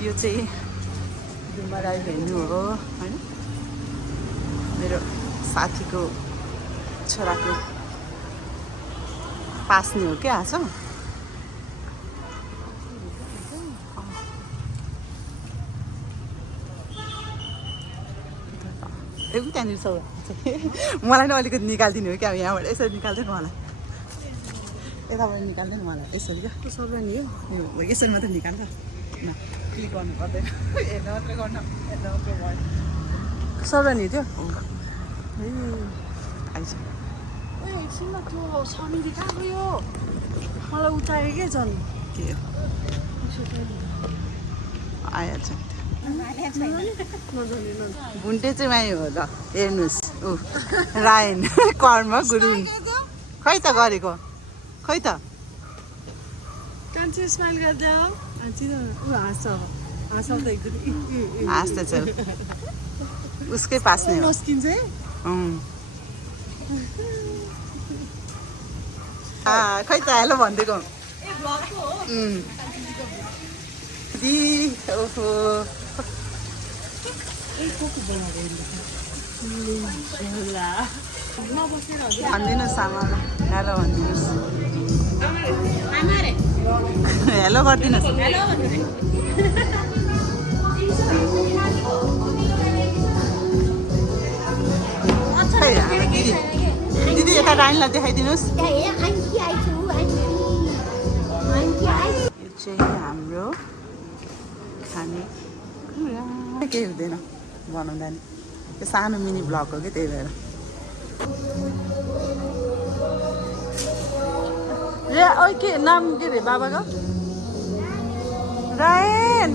यो चाहिँ गुम्बा राई भेन्यू हो होइन मेरो साथीको छोराको पास्ने हो क्या आज एकदम त्यहाँनिर छ मलाई नै अलिकति निकालिदिनु हो क्या यहाँबाट यसरी निकाल्दैन मलाई यताबाट निकाल्दैन मलाई यसरी क्या सबै नि हो यसरी मात्रै निकाल्छ न क्लिक गर्नु पर्दैन हेर्न मात्रै गर्नु हेर्न मात्रै भयो सबै नि त्यो आइज एकछिनमा त्यो समिति कहाँ गयो मलाई उठायो क्या झन् के आइहाल्छ भुन्टे चाहिँ माइ हो ल हेर्नुहोस् ऊ रायन कर्म गुरुङ खै त गरेको खै त कान्छी स्माइल गर्दै हो हाँस्दैछ उसकै पास्ने हो खै त हेलो भनिदिएको दि ओहो भनिदिनुहोस् आमामा हेलो भनिदिनुहोस् हेलो गरिदिनुहोस् दिदी दिदी यता रानीलाई देखाइदिनुहोस् यो चाहिँ हाम्रो खाने केही हुँदैन बनाउँदा नि त्यो सानो मिनी ब्लग हो कि त्यही भएर के नाम के अरे बाबाको रायन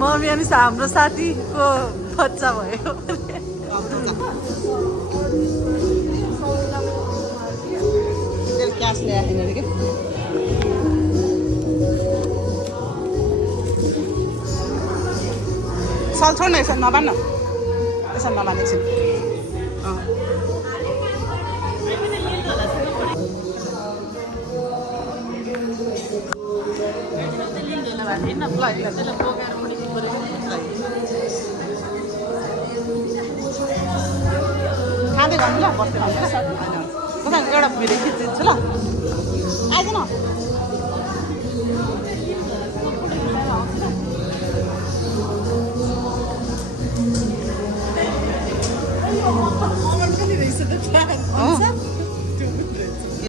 Mommy, अनुसार हाम्रो साथीको बच्चा भयो क्यास ल्याएन अरे के सल छोड्न यसो नबान्न यसो नबान्ने एकछिन खाँदै गर्नु ल बस्दै गर्नु ल एउटा भिडियो खिचिदिन्छु ल आइज न